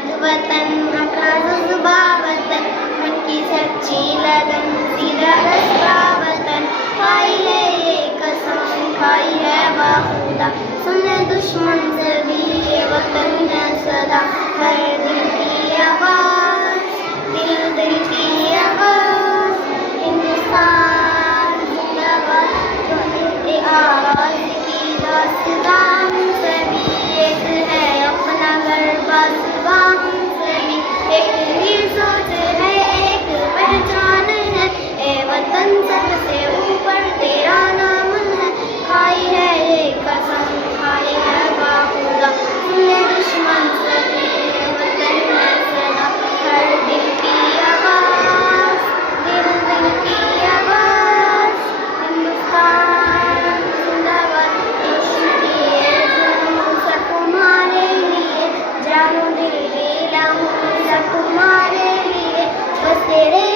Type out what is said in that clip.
अलग वतन, अपना जज्बा वतन, मन की सच्ची लगन, सीधा रास्ता वतन। खाई है ये कसम, खाई है बाखुदा, सुने दुश्मन से भी ये वतन है सदा। हर दिल की आवाज़, दिल दिल की आवाज़, हिंदुस्तान जिंदाबाद, तुम्हारी आवाज़ की दास्तान सभी एक है, अपना घर बाज़ुबान सभी एक ही सोच है, एक पहचान है। ए वतन सबसे ऊपर तेरा नाम है, खाई है ये कसम, खाई है बाखुदा, सुने दुश्मन सभी ये वतन है सदा। हर दिल की आवाज़, दिल दिल की आवाज़, हिंदुस्तान जिंदाबाद, इसलिए जुनून सब तुम्हारे लिए, जानू दिल भी लाऊं सब तुम्हारे लिए, बस तेरे